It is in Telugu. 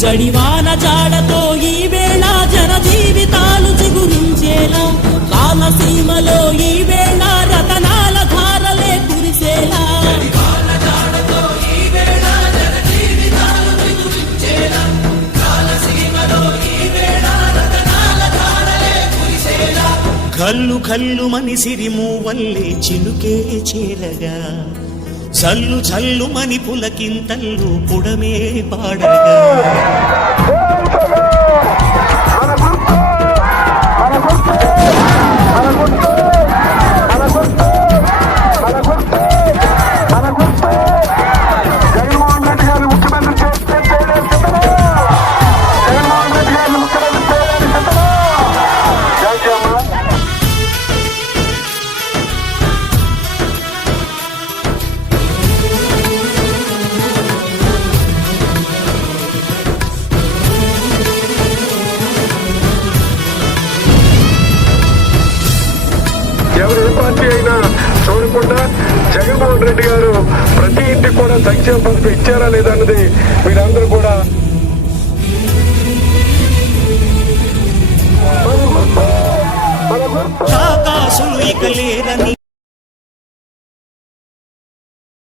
జడివాన జాడతో ఈ వేళ జన జీవితాలు చిగురించేలా కాలసీమలో ఈ వేళ రతనాల ధారలే కురిసేలా కల్లు కల్లు మని సిరిమూవల్లే చినుకే చేరగా చల్లు చల్లు మని పులకింతల్లు పుడమే పాడగా ఎవరు ఏ పార్టీ అయినా చూడకుండా జగన్మోహన్ రెడ్డి గారు ప్రతి ఇంటికి కూడా సంక్షేమ పథకం ఇచ్చారా లేదా అన్నది మీరందరూ కూడా ఆకాశులు ఇక లేరని